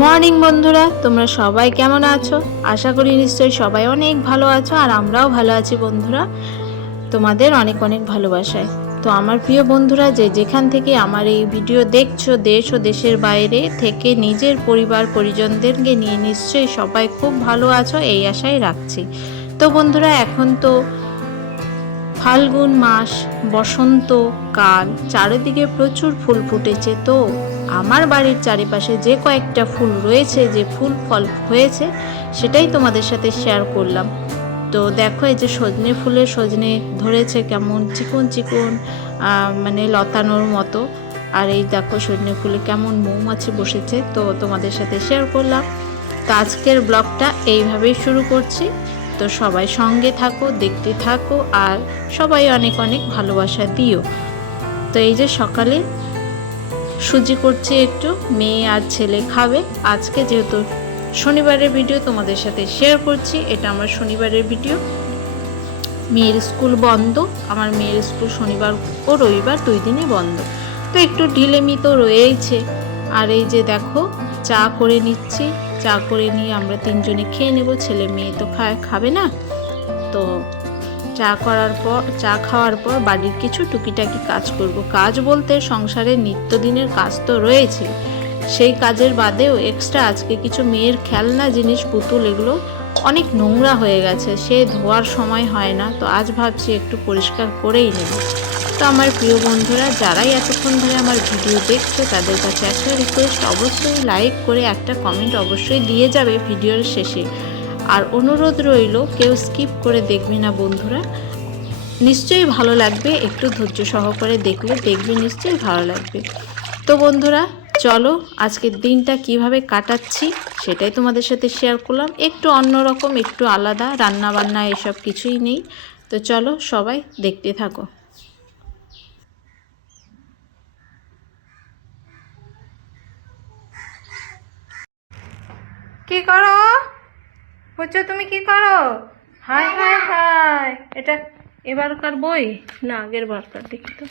Morning, বন্ধুরা। তোমরা সবাই কেমন আছো? আশা করি নিশ্চয়ই সবাই অনেক ভালো আছো, আর আমরাও ভালো আছি, বন্ধুরা। তোমাদের অনেক অনেক ভালোবাসায়। তো আমার প্রিয় বন্ধুরা, যে যেখান থেকে আমার এই ভিডিও দেখছ, দেশ ও দেশের বাইরে থেকে নিজের পরিবার, পরিজনদেরকে নিয়ে নিশ্চয়ই সবাই খুব ভালো আছো, এই আশাই রাখছি। তো বন্ধুরা, এখন তো ফাল্গুন মাস, বসন্ত কাল, চারিদিকে প্রচুর ফুল ফুটেছে তো। আমার বাড়ির চারিপাশে যে কয়েকটা ফুল রয়েছে, যে ফুল ফল হয়েছে, সেটাই তোমাদের সাথে শেয়ার করলাম। তো দেখো, এই যে সজনে ফুলের সজনে ধরেছে কেমন চিকন চিকন মানে লতানোর মতো। আর এই দেখো, সজনে ফুলে কেমন মৌমাছি বসেছে, তো তোমাদের সাথে শেয়ার করলাম। তো আজকের ব্লগটা এইভাবেই শুরু করছি। তো সবাই সঙ্গে থাকো, দেখতে থাকো, আর সবাই অনেক অনেক ভালোবাসা দিও। তো এই যে সকালে সুজি করছি একটু, মেয়ে আর ছেলে খাবে। আজকে যেহেতু শনিবারের ভিডিও তোমাদের সাথে শেয়ার করছি, এটা আমার শনিবারের ভিডিও মেয়ের স্কুল বন্ধ, আমার মেয়ের স্কুল শনিবার ও রবিবার দুই দিনই বন্ধ। তো একটু ঢিলেমি তো রয়েইছে। আর এই যে দেখো, চা করে নিচ্ছি, চা করে নিয়ে আমরা তিনজনে খেয়ে নেব, ছেলে মেয়ে তো খায়, খাবে না। তো চা করার পর, চা খাওয়ার পর বাড়ির কিছু টুকিটাকি কাজ করব। কাজ বলতে সংসারের নিত্যদিনের কাজ তো রয়েছে সেই কাজের বাদেও এক্সট্রা আজকে কিছু মেয়ের খেলনা, জিনিস, পুতুল এগুলো অনেক নোংরা হয়ে গেছে। সে ধোয়ার সময় হয় না, তো আজ ভাবছি একটু পরিষ্কার করেই নেব। তো আমার প্রিয় বন্ধুরা, যারাই এতক্ষণ ধরে আমার ভিডিও দেখছে, তাদের কাছে একটা রিকোয়েস্ট অবশ্যই লাইক করে একটা কমেন্ট অবশ্যই দিয়ে যাবে ভিডিওর শেষে। আর অনুরোধ রইল, কেউ স্কিপ করে দেখবি না বন্ধুরা। নিশ্চয়ই ভালো লাগবে, একটু ধৈর্য সহকারে দেখলে দেখবে নিশ্চয়ই ভালো লাগবে। তো বন্ধুরা, চলো আজকের দিনটা কীভাবে কাটাচ্ছি সেটাই তোমাদের সাথে শেয়ার করলাম। একটু অন্যরকম একটু আলাদা রান্না বান্না এসব কিছুই নেই। তো চলো সবাই দেখতে থাকো। কি করো? বুঝছ তুমি কি করো? Hi hi hi. এটা এবারকার বই? না আগের বারকার দেখি তো।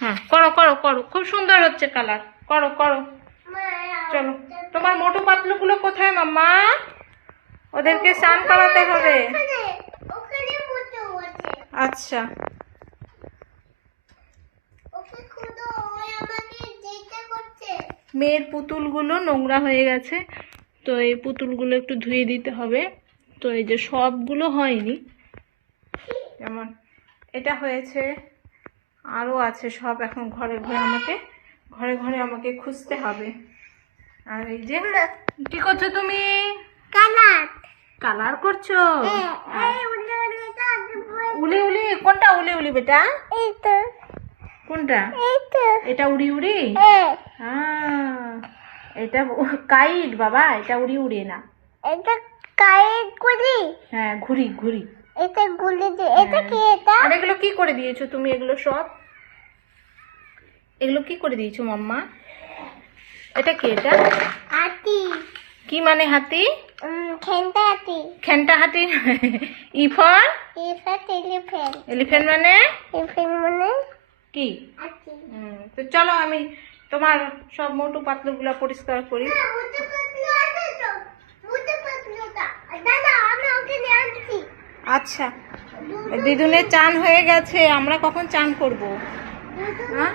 হ্যাঁ করো করো করো। খুব সুন্দর হচ্ছে কালার। করো করো। চলো। তোমার মোটু পাতলুগুলো কোথায় মাম্মা? ওদেরকে স্নান করাতে হবে। আচ্ছা। মেয়ের পুতুলগুলো নোংরা হয়ে গেছে। তো এই পুতুলগুলো একটু ধুয়ে দিতে হবে। তো এই যে সবগুলো হয়নি। যেমন এটা হয়েছে আরও আছে সব এখন ঘরে ঘরে আমাকে ঘরে ঘরে আমাকে খুঁজতে হবে। আর এই যে কি করছ তুমি? কালার। কালার করছ? যাবে উলি উলি কোনটা উলি উলি বেটা? কোনটা? এটা উড়ি উড়ি? হ্যাঁ। এটা কাইট বাবা এটা উড়ি উড়ে না। এটা কায়ের গুলি? হ্যাঁ ঘুরি ঘুরি। এটা গুলি দে এটা কি এটা? আর এগুলো কি করে দিয়েছ তুমি? এগুলো সব? এগুলো কি করে দিয়েছ মাম্মা? এটা কি এটা? হাতি। কি মানে হাতি? খেলতে হাতি। খেনটা হাতি ই ফর? এটা টেলিফোন এলিফ্যান্ট। মানে? টেলিফোন মানে কি? হাতি। তো চলো আমি তোমার সব মোটু পাতলুগুলো পরিষ্কার করি। আচ্ছা দিদুনের চান হয়ে গেছে আমরা কখন চান করব? হ্যাঁ?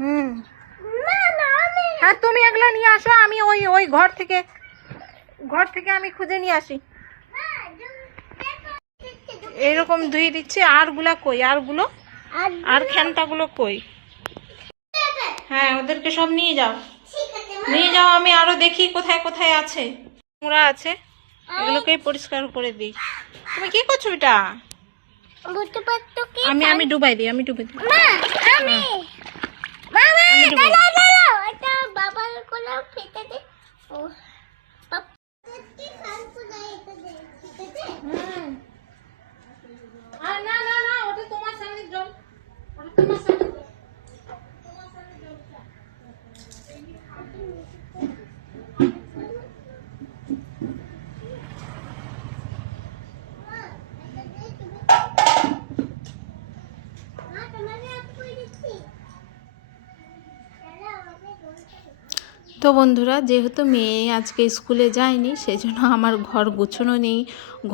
হুম। হ্যাঁ তুমি এগুলো নিয়ে আসো আমি ওই ওই ঘর থেকে ঘর থেকে আমি খুঁজে নিয়ে আসি। এরকম ধুয়ে দিচ্ছে আরগুলা কই আরগুলো আর খ্যানটাগুলো কই? হ্যাঁ ওদেরকে সব নিয়ে যাও। নিয়ে যাও আমি আরও দেখি কোথায় কোথায় আছে। নোংরা আছে এগুলোকে পরিষ্কার করে দিই। তুমি কি করছ এটা আমি আমি ডুবাই দিই আমি ডুবাই দিই। মা আমি। মামা আমি ডুবাই দাঁড়াও দাঁড়াও এটা বাবার কোলে ফেটে দে ও বাপ- কি ফালতু না এটা দে ঠিক আছে হুম। আর না না না ওটা তোমার সামনে জল ওটা তোমার সামনে জল। মা তোমাকে আপু দিচ্ছি তো বন্ধুরা, যেহেতু মেয়ে আজকে স্কুলে যায়নি সেই জন্য আমার ঘর গুছানো নেই,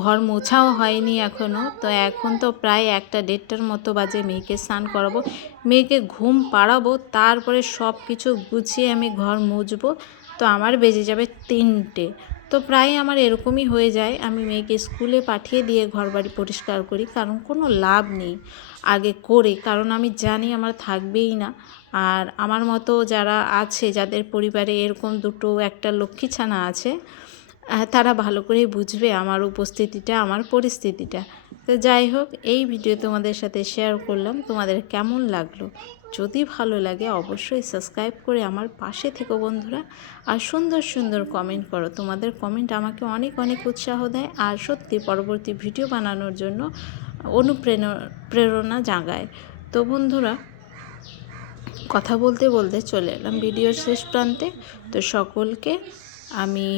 ঘর মোছাও হয়নি এখনও তো এখন তো প্রায় একটা দেড়টার মতো বাজে মেয়েকে স্নান করাবো, মেয়েকে ঘুম পাড়াবো, তারপরে সব কিছু গুছিয়ে আমি ঘর মুছবো। তো আমার বেজে যাবে তিনটে। তো প্রায় আমার এরকমই হয়ে যায়, আমি মেয়েকে স্কুলে পাঠিয়ে দিয়ে ঘর বাড়ি পরিষ্কার করি, কারণ কোনো লাভ নেই আগে করে, কারণ আমি জানি আমার থাকবেই না। আর আমার মতো যারা আছে, যাদের পরিবারে এরকম দুটো একটা লক্ষ্মী ছানা আছে তারা ভালো করেই বুঝবে আমার উপস্থিতিটা, আমার পরিস্থিতিটা। তো যাই হোক, এই ভিডিও তোমাদের সাথে শেয়ার করলাম। তোমাদের কেমন লাগল? যদি ভালো লাগে, অবশ্যই সাবস্ক্রাইব করে আমার পাশে থেকো বন্ধুরা। আর সুন্দর সুন্দর কমেন্ট করো। তোমাদের কমেন্ট আমাকে অনেক অনেক উৎসাহ দেয় আর সত্যি পরবর্তী ভিডিও বানানোর জন্য অনুপ্রেরণা, প্রেরণা জাগায়। তো বন্ধুরা কথা বলতে বলতে চলে এলাম ভিডিওর শেষ প্রান্তে। তো সকলকে আমি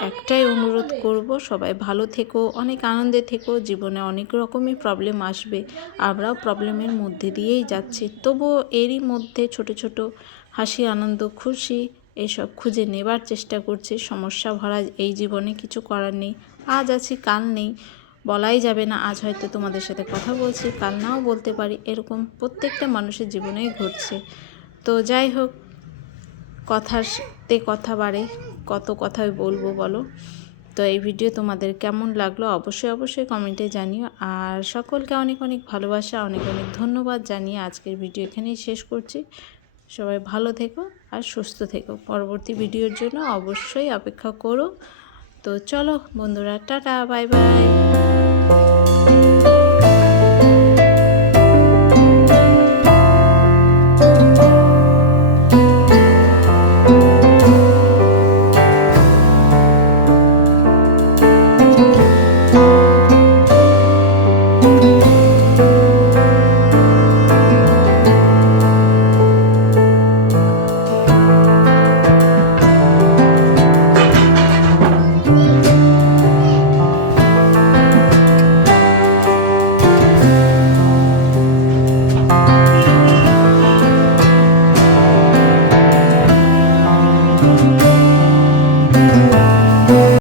একটাই অনুরোধ করব, সবাই ভালো থেকো, অনেক আনন্দে থেকো। জীবনে অনেক রকমই প্রবলেম আসবে, আমরাও প্রবলেমের মধ্যে দিয়েই যাচ্ছি। তবুও এরই মধ্যে ছোট ছোট হাসি, আনন্দ, খুশি এসব খুঁজে নেবার চেষ্টা করছি। সমস্যা ভরা এই জীবনে কিছু করার নেই। আজ আছি, কাল নেই। বলাই যাবে না, আজ হয়তো তোমাদের সাথে কথা বলছি, কাল নাও বলতে পারি, এরকম প্রত্যেকটা মানুষের জীবনেই ঘটছে। তো যাই হোক, কথাতে কথা বাড়ে, কত কথাই বলব বলো। তো এই ভিডিও তোমাদের কেমন লাগল অবশ্যই অবশ্যই কমেন্টে জানিও। আর সকলকে অনেক অনেক ভালোবাসা, অনেক অনেক ধন্যবাদ জানিয়ে আজকের ভিডিও এখানেই শেষ করছি। সবাই ভালো থেকো আর সুস্থ থেকো। পরবর্তী ভিডিওর জন্য অবশ্যই অপেক্ষা করো। তো চলো বন্ধুরা, টাটা, বাই বাই। Bye.